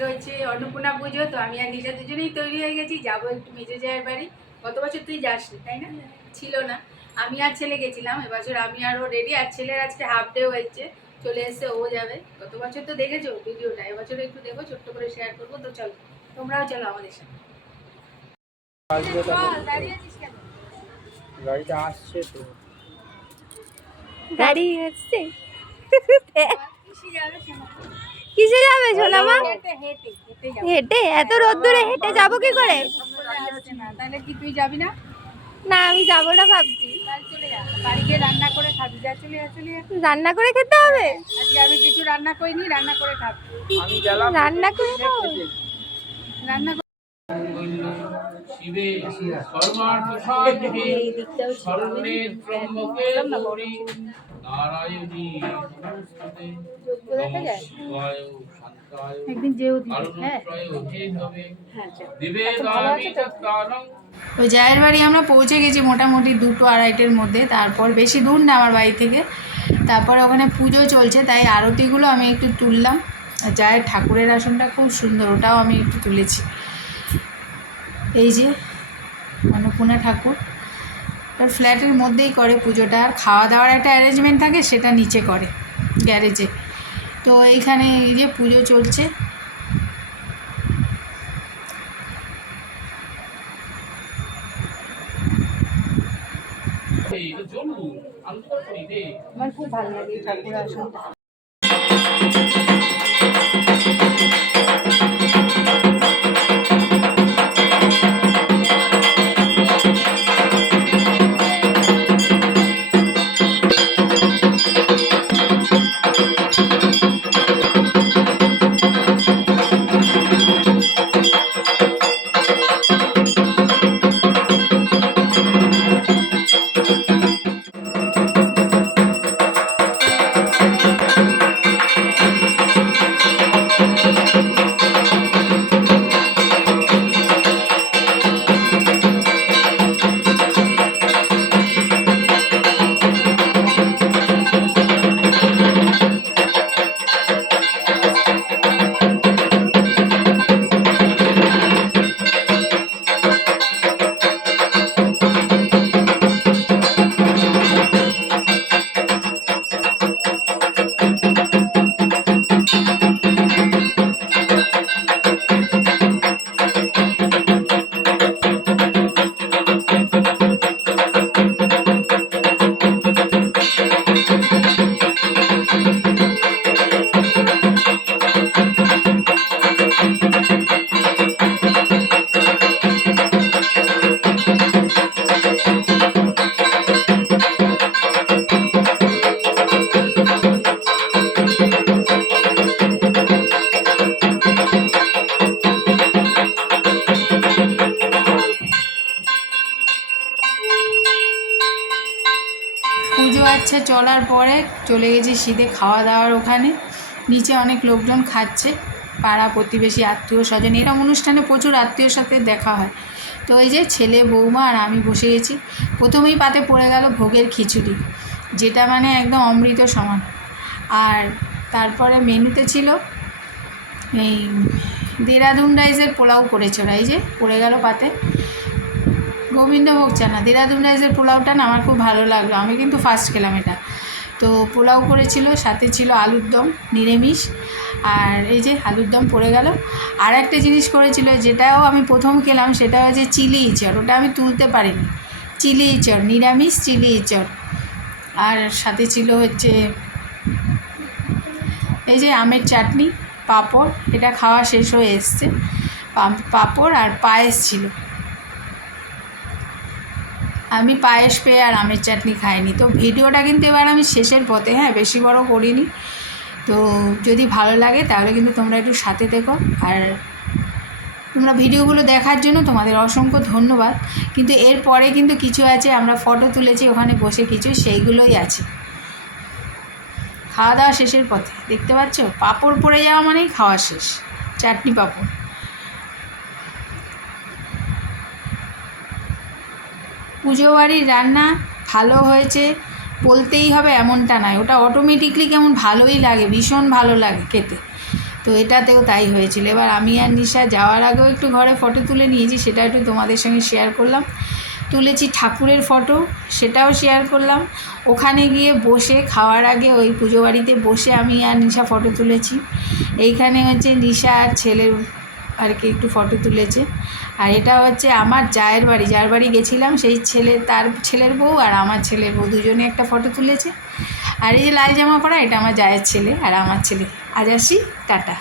আজকে হচ্ছে অন্নপূর্ণা পুজো তো আমি আর নিজে দুজনেই তৈরি হয়ে গেছি। যাব একটু মেজে যাওয়ার বাড়ি। গত বছর তুই যাসনি তাই না? ছিল না। আমি আর ছেলে গেছিলাম এবছর আমি আর ও রেডি আর ছেলের আজকে হাফ ডে হয়েছে। চলে এসে ও যাবে। গত বছর তো দেখেছ ভিডিওটা এবছর একটু দেখো ছোট্ট করে শেয়ার করব। তো চলো তোমরাও চলো আমাদের সাথে। দাঁড়িয়ে গাড়িটা আসছে তো। গাড়ি যাবে শোনো? কিসে যাবে সোনামা? হেঁটে হেঁটে এত রোদ হেঁটে? এত রোদ্দুরে হেঁটে যাব কি করে? না। তাহলে কি তুই যাবি না? না আমি যাব না ভাবছি। তাহলে বাড়ি গিয়ে রান্না করে খাবি। যা চলে চলে রান্না করে খেতে হবে? আজকে আমি কিছু রান্না করিনি রান্না করে খাব। রান্না করে রান্না করে শিবে ত্রম্বকে গৌরী নারায়ণী নমস্তুতে। শান্তায় হ্যাঁ। দিবে তো? জায়ের বাড়ি আমরা পৌঁছে গেছি মোটামুটি দুটো আড়াইটের মধ্যে তারপর বেশি দূর না আমার বাড়ি থেকে। তারপরে ওখানে পুজো চলছে তাই আরতিগুলো আমি একটু তুললাম। আর জায়ের ঠাকুরের আসনটা খুব সুন্দর ওটাও আমি একটু তুলেছি। এই যে অন্নপূর্ণা ঠাকুর। তার ফ্ল্যাটের মধ্যেই করে পুজোটা, আর খাওয়া দাওয়ার একটা অ্যারেঞ্জমেন্ট থাকে, সেটা নিচে করে, গ্যারেজে। তো এইখানে এই যে পুজো চলছে। আমার খুব ভালো লাগে ঠাকুর আচ্ছা চলার পরে চলে গেছি শীতে খাওয়া দাওয়ার ওখানে। নিচে অনেক লোকজন খাচ্ছে, পাড়া প্রতিবেশী, আত্মীয় স্বজন। এরকম অনুষ্ঠানে প্রচুর আত্মীয়র সাথে দেখা হয়। তো এই যে ছেলে, বৌমা আর আমি বসে গেছি। প্রথমেই পাতে পড়ে গেল ভোগের খিচুড়ি, যেটা মানে একদম অমৃত সমান। আর তারপরে মেনুতে ছিল এই দেরাদুন রাইসের পোলাও করেছে ওরা। এই যে পড়ে গেল পাতে। গোবিন্দভোগ চানা দেরাদুন রাইসের পোলাওটা না আমার খুব ভালো লাগল। আমি কিন্তু ফার্স্ট খেলাম এটা। তো পোলাও করেছিল, সাথে ছিল আলুর দম, নিরামিষ, আর এই যে আলুর দম পড়ে গেল। আর একটা জিনিস করেছিল, যেটাও আমি প্রথম খেলাম, সেটা হচ্ছে চিলি ইচড়। ওটা আমি তুলতে পারিনি। চিলি ইচড়, নিরামিষ চিলি ইচড়। আর সাথে ছিল হচ্ছে এই যে আমের চাটনি, পাঁপড়, এটা খাওয়া শেষ হয়ে এসছে। পাঁপড় আর পায়েস ছিল। আমি পায়েস পেয়ে আর আমের চাটনি খাইনি। তো ভিডিওটা কিন্তু এবার আমি শেষের পথে হ্যাঁ বেশি বড় করিনি। তো যদি ভালো লাগে তাহলে কিন্তু তোমরা একটু সাথে থেকো। আর তোমরা ভিডিওগুলো দেখার জন্য তোমাদের অসংখ্য ধন্যবাদ। কিন্তু এরপরে কিন্তু কিছু আছে, আমরা ফটো তুলেছি, ওখানে বসে কিছু, সেইগুলোই আছে। খাওয়া দাওয়া শেষের পথে, দেখতে পাচ্ছ? পাঁপড় পড়ে যাওয়া মানেই খাওয়া শেষ। চাটনি পাঁপড়। পুজো বাড়ির রান্না ভালো হয়েছে, বলতেই হবে এমনটা নয়। ওটা অটোমেটিকলি কেমন ভালোই লাগে, ভীষণ ভালো লাগে খেতে। তো এটাতেও তাই হয়েছিল। এবার আমি আর নিশা যাওয়ার আগেও একটু ঘরে ফটো তুলে নিয়েছি, সেটা একটু তোমাদের সঙ্গে শেয়ার করলাম। তুলেছি ঠাকুরের ফটো সেটাও শেয়ার করলাম। ওখানে গিয়ে বসে, খাওয়ার আগে ওই পুজো বাড়িতে বসে আমি আর নিশা ফটো তুলেছি। এইখানে হচ্ছে নিশা আর ছেলের আর কি একটু ফটো তুলেছে। আর এটা হচ্ছে আমার জায়ের বাড়ি। যার বাড়ি গেছিলাম, সেই ছেলে, তার ছেলের বউ আর আমার ছেলের বউ দুজনে একটা ফটো তুলেছে। আর এই যে লাল জামা পরা, এটা আমার জায়ের ছেলে আর আমার ছেলে। আজ আসি, টাটা।